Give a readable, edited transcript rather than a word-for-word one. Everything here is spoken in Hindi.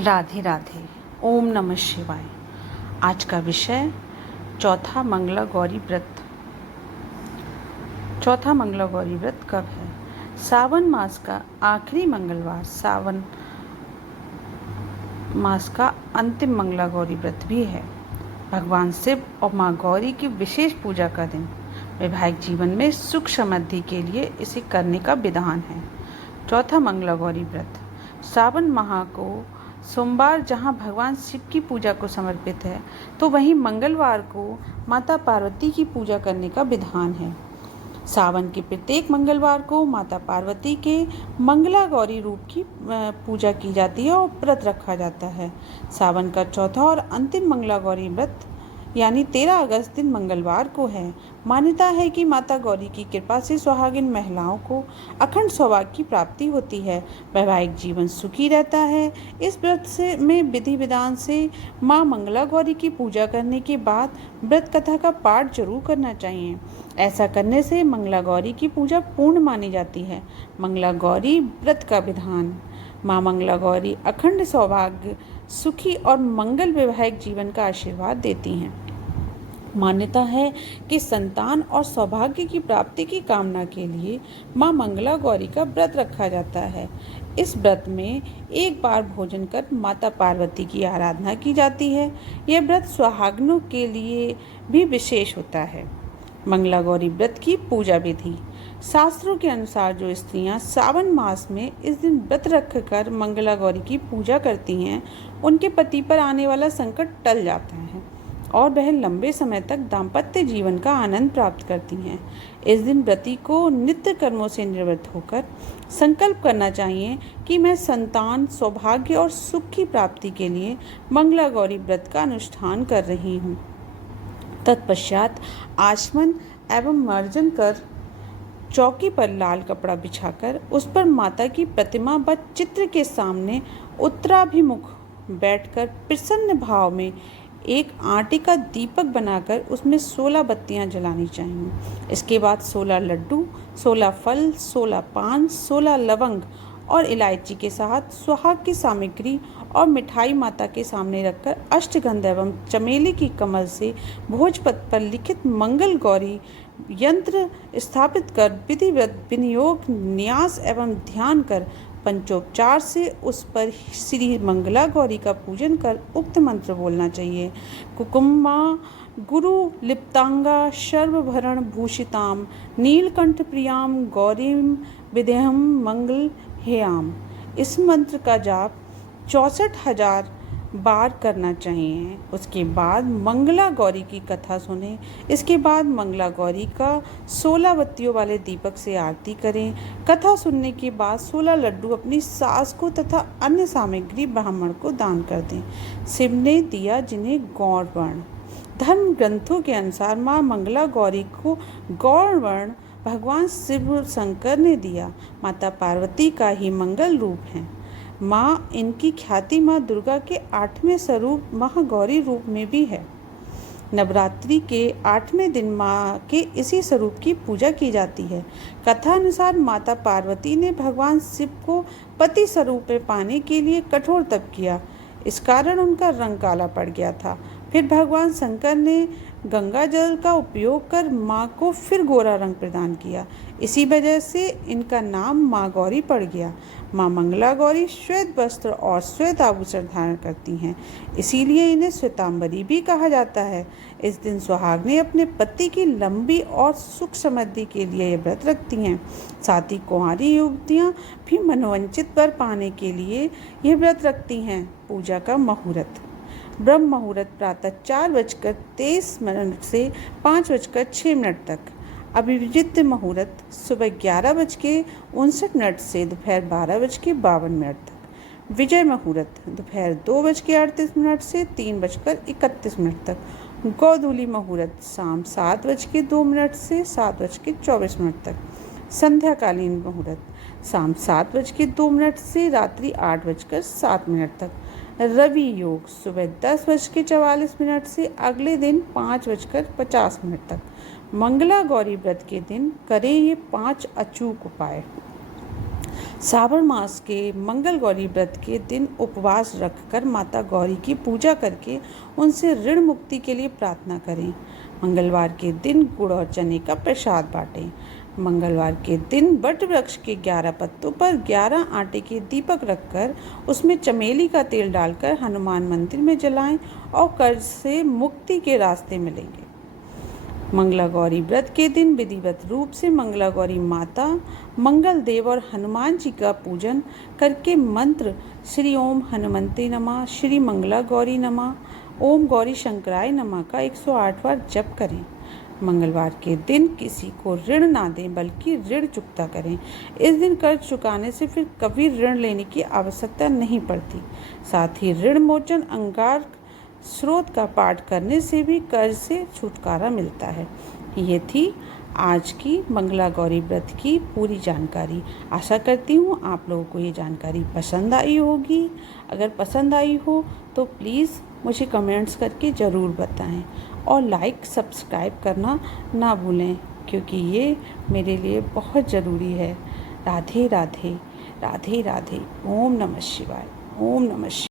राधे राधे। ओम नमः शिवाय। आज का विषय चौथा मंगला गौरी व्रत। चौथा मंगला गौरी व्रत कब है? सावन मास का आखिरी मंगलवार, सावन मास का अंतिम मंगला गौरी व्रत भी है। भगवान शिव और माँ गौरी की विशेष पूजा का दिन। वैवाहिक जीवन में सुख समृद्धि के लिए इसे करने का विधान है। चौथा मंगला गौरी व्रत सावन माह को सोमवार जहां भगवान शिव की पूजा को समर्पित है, तो वहीं मंगलवार को माता पार्वती की पूजा करने का विधान है। सावन के प्रत्येक मंगलवार को माता पार्वती के मंगला गौरी रूप की पूजा की जाती है और व्रत रखा जाता है। सावन का चौथा और अंतिम मंगला गौरी व्रत यानी 13 अगस्त दिन मंगलवार को है। मान्यता है कि माता गौरी की कृपा से सुहागिन महिलाओं को अखंड सौभाग्य की प्राप्ति होती है, वैवाहिक जीवन सुखी रहता है। इस व्रत से में विधि विधान से माँ मंगला गौरी की पूजा करने के बाद व्रत कथा का पाठ जरूर करना चाहिए। ऐसा करने से मंगला गौरी की पूजा पूर्ण मानी जाती है। मंगला गौरी व्रत का विधान। माँ मंगला गौरी अखंड सौभाग्य, सुखी और मंगल वैवाहिक जीवन का आशीर्वाद देती हैं। मान्यता है कि संतान और सौभाग्य की प्राप्ति की कामना के लिए माँ मंगला गौरी का व्रत रखा जाता है। इस व्रत में एक बार भोजन कर माता पार्वती की आराधना की जाती है। यह व्रत सुहागनों के लिए भी विशेष होता है। मंगला गौरी व्रत की पूजा विधि। शास्त्रों के अनुसार जो स्त्रियां सावन मास में इस दिन व्रत रखकर मंगला गौरी की पूजा करती हैं, उनके पति पर आने वाला संकट टल जाता है और वह लंबे समय तक दाम्पत्य जीवन का आनंद प्राप्त करती हैं। इस दिन व्रती को नित्य कर्मों से निवृत्त होकर संकल्प करना चाहिए कि मैं संतान, सौभाग्य और सुख की प्राप्ति के लिए मंगला गौरी व्रत का अनुष्ठान कर रही हूँ। तत्पश्चात आचमन एवं मार्जन कर चौकी पर लाल कपड़ा बिछाकर उस पर माता की प्रतिमा व चित्र के सामने उत्तराभिमुख बैठकर प्रसन्न भाव में एक आटे का दीपक बनाकर उसमें 16 बत्तियां जलानी चाहिए। इसके बाद 16 लड्डू, 16 फल, 16 पान, 16 लवंग और इलायची के साथ सुहाग की सामग्री और मिठाई माता के सामने रखकर अष्टगंध एवं चमेली की कमल से भोजपत्र पर लिखित मंगल गौरी यंत्र स्थापित कर विधिवत विनियोग, न्यास एवं ध्यान कर पंचोपचार से उस पर श्री मंगला गौरी का पूजन कर उक्त मंत्र बोलना चाहिए। कुकुम्मा गुरु लिप्तांगा सर्वभरण भूषिताम नीलकंठ प्रियाम गौरीम विदेहम मंगल हेयाम। इस मंत्र का जाप 64,000 बार करना चाहिए। उसके बाद मंगला गौरी की कथा सुने। इसके बाद मंगला गौरी का 16 बत्तियों वाले दीपक से आरती करें। कथा सुनने के बाद 16 लड्डू अपनी सास को तथा अन्य सामग्री ब्राह्मण को दान कर दें। शिव ने दिया जिन्हें गौर वर्ण। धर्म ग्रंथों के अनुसार माँ मंगला गौरी को गौर वर्ण भगवान शिव शंकर ने दिया। माता पार्वती का ही मंगल रूप है। माँ इनकी ख्याति माँ दुर्गा के 8वें स्वरूप महागौरी रूप में भी है। नवरात्रि के 8वें दिन माँ के इसी स्वरूप की पूजा की जाती है। कथा अनुसार माता पार्वती ने भगवान शिव को पति स्वरूप में पाने के लिए कठोर तप किया। इस कारण उनका रंग काला पड़ गया था। फिर भगवान शंकर ने गंगा जल का उपयोग कर माँ को फिर गोरा रंग प्रदान किया। इसी वजह से इनका नाम माँ गौरी पड़ गया। माँ मंगला गौरी श्वेत वस्त्र और श्वेत आभूषण धारण करती हैं, इसीलिए इन्हें श्वेतांबरी भी कहा जाता है। इस दिन सुहागनें अपने पति की लंबी और सुख समृद्धि के लिए ये व्रत रखती हैं। साथ ही कुंवारी युवतियाँ भी मनोवांछित वर पाने के लिए ये व्रत रखती हैं। पूजा का मुहूर्त। ब्रह्म मुहूर्त प्रातः 4:23 से 5:06 तक। अभिजित मुहूर्त सुबह 11:59 से दोपहर 12:52 तक। विजय मुहूर्त दोपहर 2:38 से 3:31 तक। गोधूली मुहूर्त शाम 7:02 से 7:24 तक। संध्याकालीन मुहूर्त शाम 7:02 से रात्रि 8:07 तक। रवि योग सुबह 10:44 से अगले दिन 5:50 तक। मंगला गौरी व्रत के दिन करें ये 5 अचूक उपाय। श्रावण मास के मंगल गौरी व्रत के दिन उपवास रखकर माता गौरी की पूजा करके उनसे ऋण मुक्ति के लिए प्रार्थना करें। मंगलवार के दिन गुड़ और चने का प्रसाद बांटें। मंगलवार के दिन वट वृक्ष के 11 पत्तों पर 11 आटे के दीपक रखकर उसमें चमेली का तेल डालकर हनुमान मंदिर में जलाएं और कर्ज से मुक्ति के रास्ते मिलेंगे। मंगला गौरी व्रत के दिन विधिवत रूप से मंगला गौरी माता, मंगल देव और हनुमान जी का पूजन करके मंत्र श्री ओम हनुमते नमः, श्री मंगला गौरी नमः, ओम गौरी शंकराय नमः का 108 बार जप करें। मंगलवार के दिन किसी को ऋण ना दें बल्कि ऋण चुकता करें। इस दिन कर्ज चुकाने से फिर कभी ऋण लेने की आवश्यकता नहीं पड़ती। साथ ही ऋण मोचन अंगार स्रोत का पाठ करने से भी कर्ज से छुटकारा मिलता है। ये थी आज की मंगला गौरी व्रत की पूरी जानकारी। आशा करती हूँ आप लोगों को ये जानकारी पसंद आई होगी। अगर पसंद आई हो तो प्लीज़ मुझे कमेंट्स करके ज़रूर बताएं और लाइक सब्सक्राइब करना ना भूलें, क्योंकि ये मेरे लिए बहुत ज़रूरी है। राधे राधे, राधे राधे। ओम नमः शिवाय, ओम नमः शिवाय।